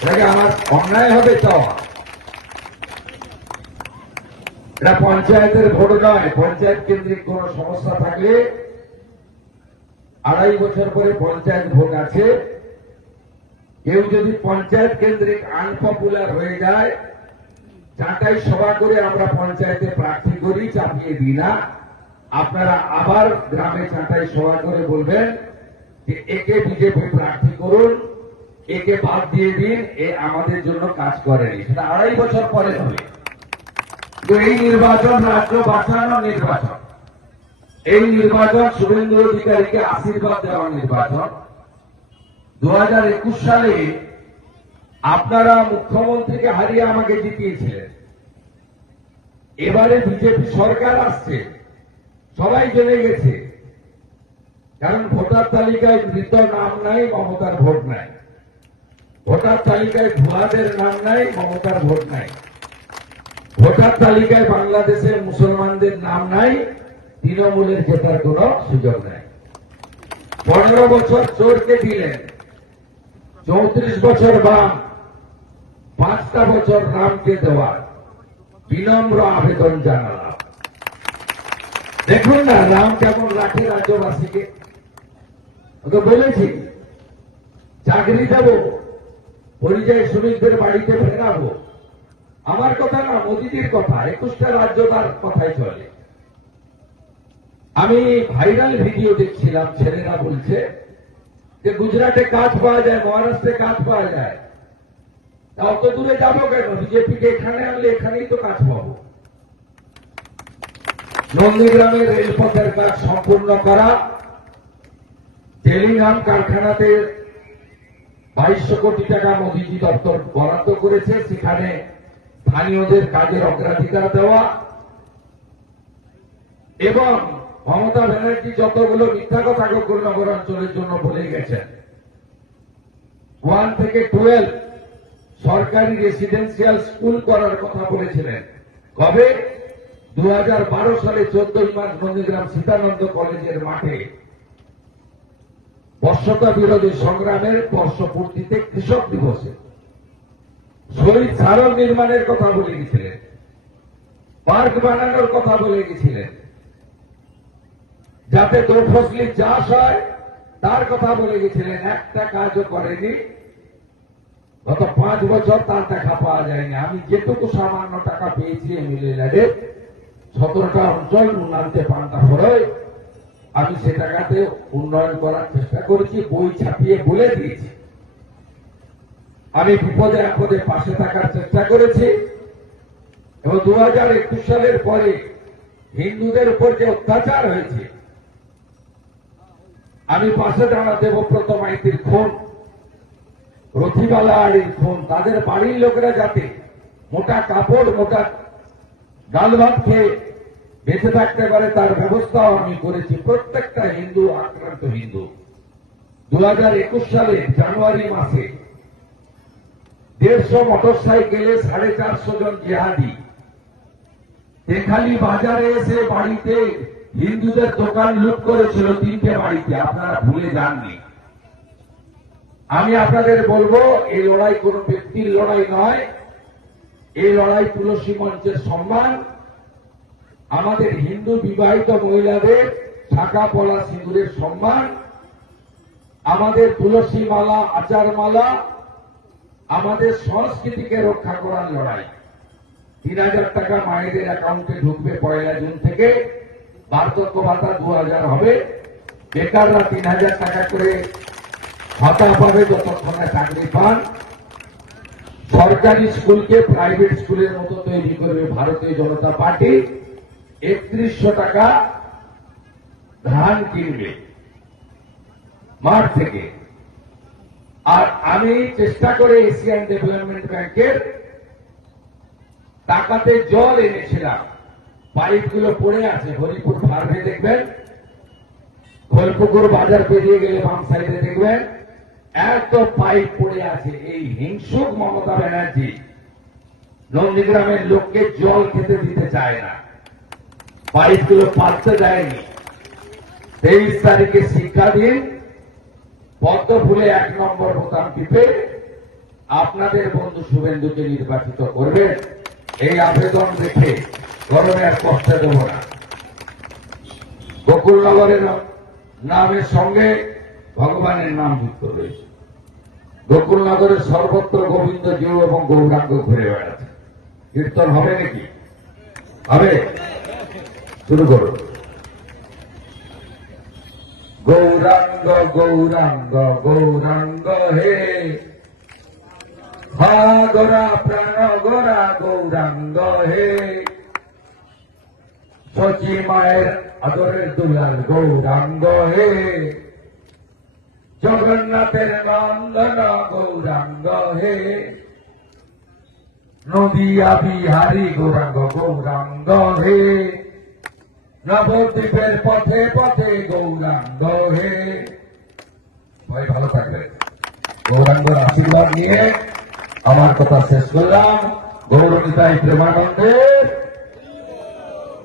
এটাকে আমার অন্যায় হবে চাওয়া? এটা পঞ্চায়েতের ভোট নয়। পঞ্চায়েত কেন্দ্রিক কোন সমস্যা থাকলে 2.5 বছর পরে পঞ্চায়েত ভোট আছে। কেউ যদি পঞ্চায়েত কেন্দ্রিক আনপপুলার হয়ে যায়, যাটাই সভা করে আমরা পঞ্চায়েতে প্রার্থী করি, চাপিয়ে দিই না। আপনারা আবার গ্রামে চাটাই সভা করে বলবেন যে একে বিজেপি প্রার্থী করুন, একে বাদ দিয়ে দিন, এ আমাদের জন্য কাজ করেনি। সেটা 2.5 বছর পরে হবে। তো এই নির্বাচন রাজ্য বাঁচানোর নির্বাচন। এই নির্বাচন শুভেন্দু অধিকারীকে আশীর্বাদ দেওয়ার নির্বাচন। 2021 সালে আপনারা মুখ্যমন্ত্রীকে হারিয়ে আমাকে জিতিয়েছিলেন। এবারে বিজেপি সরকার আসছে, সবাই জেনে গেছে। কারণ ভোটার তালিকায় মৃত নাম নাই, মমতার ভোট নাই। ভোটার তালিকায় ভুয়াদের নাম নাই, মমতার ভোট নাই। ভোটার তালিকায় বাংলাদেশের মুসলমানদের নাম নাই, তৃণমূলের জেতার কোন সুযোগ নাই। 15 বছর চোরকে দিলেন, 34 বছর বাম, 5টা বছর রামকে দেওয়ার বিনম্র আবেদন জানালাম। দেখুন না রাম কেমন রাখে রাজ্যবাসীকে। ওকে বলেছি চাকরি দেব, পরিযায়ী শ্রমিকদের বাড়িতে ফেরাবো। আমার কথা না, মোদীজির কথা। 21টা রাজ্য তার কথাই চলে। আমি ভাইরাল ভিডিও দেখছিলাম, ছেলেরা বলছে যে গুজরাটে কাজ পাওয়া যায়, মহারাষ্ট্রে কাজ পাওয়া যায়। তা অত দূরে যাবো কেন? বিজেপিকে এখানে আনলে এখানেই তো কাজ পাবো। নন্দীগ্রামের রেলপথের কাজ সম্পূর্ণ করা, টেলিগ্রাম কারখানাতে 2200 কোটি টাকা মোদীজি দপ্তর বরাদ্দ করেছে, সেখানে স্থানীয়দের কাজের অগ্রাধিকার দেওয়া। এবং মমতা ব্যানার্জি যতগুলো মিথ্যা কথা গোকুলনগর অঞ্চলের জন্য বলে গেছেন, 1 থেকে 12 সরকারি রেসিডেন্সিয়াল স্কুল করার কথা বলেছিলেন। কবে? 2012 সালে 14 মার্চ নন্দীগ্রাম সীতানন্দ কলেজের মাঠে বর্ষতা বিরোধী সংগ্রামের বর্ষপূর্তিতে কৃষক দিবসে শহীদ স্মারক নির্মাণের কথা বলে গেছিলেন, পার্ক বানানোর কথা বলে গেছিলেন, যাতে দোফসলি চাষ হয় তার কথা বলে গেছিলেন। একটা কাজও করেনি। গত 5 বছর তার দেখা পাওয়া যায়নি। আমি যেটুকু সামান্য টাকা পেয়েছি এমএলএ ল্যাডে 17টা অঞ্চল উন্নয়নতে পান্তা ফরয়, আমি সে টাকাতে উন্নয়ন করার চেষ্টা করেছি, বই ছাপিয়ে বলে দিয়েছি। আমি বিপদে আপদে পাশে থাকার চেষ্টা করেছি। এবং 2021 সালের পরে হিন্দুদের উপর যে অত্যাচার হয়েছে, আমি পাশে দাঁড়া দেবব্রত মাইতির খুন, রথিবালা আড়ির খুন, তাদের বাড়ির লোকেরা যাতে মোটা কাপড়, মোটা ডাল ভাত খেয়ে বেঁচে থাকতে পারে তার ব্যবস্থাও আমি করেছি। প্রত্যেকটা হিন্দু আক্রান্ত হিন্দু। 2021 সালে জানুয়ারি মাসে 150 মোটরসাইকেলে 450 জন জিহাদি তেখালি বাজারে এসে বাড়িতে হিন্দুদের দোকান লুট করেছিল, 3টে বাড়িতে। আপনারা ভুলে যাননি। আমি আপনাদের বলবো, এই লড়াই কোন ব্যক্তির লড়াই নয়। এই লড়াই তুলসী মঞ্চের সম্মান। আমাদের হিন্দু বিবাহিত মহিলাদের ঢাকা পলা সিঁদুরের সম্মান, আমাদের তুলসী মালা, আচার মালা, আমাদের সংস্কৃতিকে রক্ষা করার লড়াই। 3000 টাকা মায়েদের অ্যাকাউন্টে ঢুকবে 1 জুন থেকে। বার্ধক্য ভাতা 2000 হবে। বেকাররা 3000 টাকা করে ভাতা পাবে যতক্ষণ না চাকরি পান। সরকারি স্কুলকে প্রাইভেট স্কুলের মতো তৈরি করবে ভারতীয় জনতা পার্টি। 3100 টাকা ধান কিনবে মাঠ থেকে। আর আমি চেষ্টা করে এশিয়ান ডেভেলপমেন্ট ব্যাংকের টাকাতে জল এনেছিলাম। পাইপগুলো পড়ে আছে। হরিপুর ফার্মে দেখবেন, খোলপুকুর বাজার পেরিয়ে গেলে বাম সাইডে দেখবেন এত পাইপ পড়ে আছে। এই হিংসুক মমতা ব্যানার্জি নন্দীগ্রামের লোককে জল খেতে দিতে চায় না, পাইপগুলো পাততে দেয়নি। 23 তারিখে শিক্ষা দিন, পদ্ম ফুলে 1 নম্বর বোতাম টিপে আপনাদের বন্ধু শুভেন্দুকে নির্বাচিত করবেন, এই আবেদন রেখে গরমে আর কষ্ট দেব না। গোকুলনগরের নামের সঙ্গে ভগবানের নাম যুক্ত রয়েছে। গোকুলনগরের সর্বত্র গোবিন্দ জিউ এবং গৌরাঙ্গ ঘুরে বেড়াচ্ছে। কীর্তন হবে নাকি? হবে? শুরু করুন। গৌরাঙ্গ গৌরাঙ্গ গৌরাঙ্গ হে, হা গোরা প্রাণ গোরা গৌরাঙ্গ হে, সচি মায়ের আদরের দুলাল গৌরাঙ্গ হে, জগন্নাথের নন্দন গৌরাঙ্গ হে, নদিয়া বিহারী গৌরাঙ্গ গৌরাঙ্গ হে, নবদ্বীপের পথে পথে গৌরাঙ্গ হে। ভাই ভালো থাকবেন। গৌরাঙ্গের আশীর্বাদ নিয়ে আমার কথা শেষ করলাম। গৌরনিতাই প্রেমানন্দে,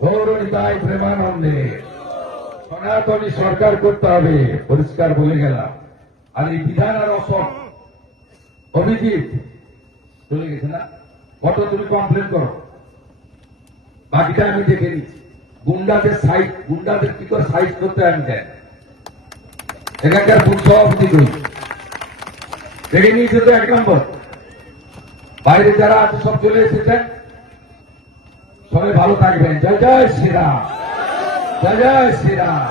গৌরনিতাই প্রেমানন্দে। সনাতনী সরকার করতে হবে, পরিষ্কার বলে গেলাম। আর এই বিধান আর অসম অভিজিৎ চলে গেছে না, কত তুমি কমপ্লেন করো, বাকিটা আমি দেখে নিচ্ছি। গুন্ডাদের সাইজ, গুন্ডাদের কি করে সাইজ করতে আমি দেন, এখানকার বুথ সভাপতি রয়েছে, দেখে নিয়েছে তো 1 নম্বর। বাইরে যারা আছে সব চলে এসেছেন, সবাই ভালো থাকবেন। জয় জয় শ্রীরাম, জয় জয় শ্রীরাম,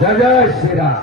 জয় জয় শ্রীরাম।